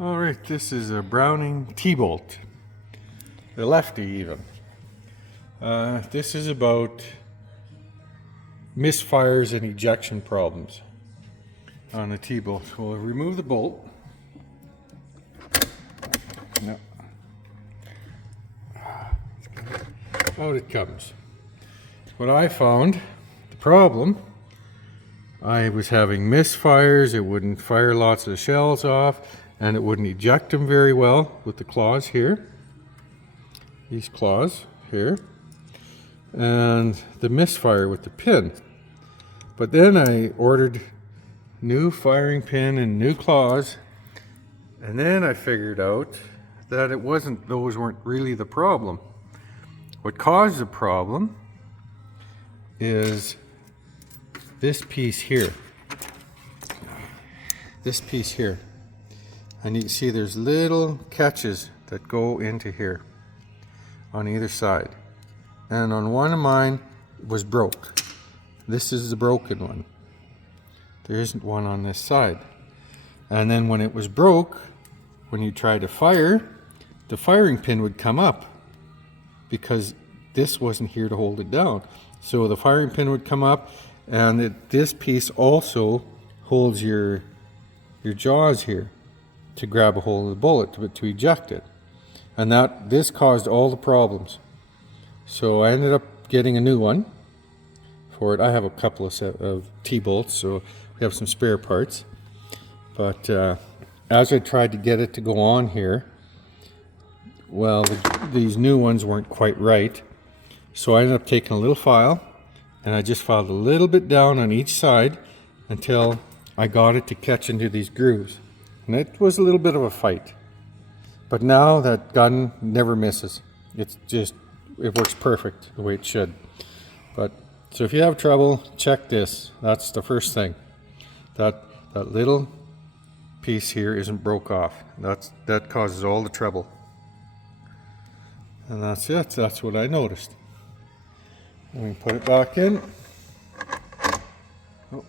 All right, this is a Browning T-bolt, the lefty even. This is about misfires and ejection problems on the T-bolt. We'll remove the bolt. No. Out it comes. What I found, the problem, I was having misfires. It wouldn't fire lots of shells off, and it wouldn't eject them very well with the claws here. These claws here. And the misfire with the pin. But then I ordered new firing pin and new claws, and then I figured out that those weren't really the problem. What caused the problem is this piece here. This piece here. And you can see there's little catches that go into here on either side. And on one of mine was broke. This is the broken one. There isn't one on this side. And then when it was broke, when you try to fire, the firing pin would come up because this wasn't here to hold it down. So the firing pin would come up, and this piece also holds your jaws here to grab a hold of the bullet to eject it. And this caused all the problems. So I ended up getting a new one for it. I have a couple of T-bolts, so we have some spare parts. But as I tried to get it to go on here, well, these new ones weren't quite right. So I ended up taking a little file, and I just filed a little bit down on each side until I got it to catch into these grooves. And it was a little bit of a fight. But now that gun never misses. It works perfect the way it should. So if you have trouble, check this. That's the first thing. That little piece here isn't broke off. That causes all the trouble. And that's it. That's what I noticed. And we put it back in. Oh.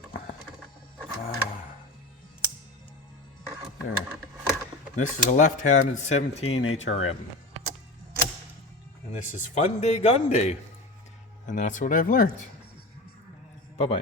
There. This is a left-handed 17 HRM. And this is fun day gun day. And that's what I've learned. Bye-bye.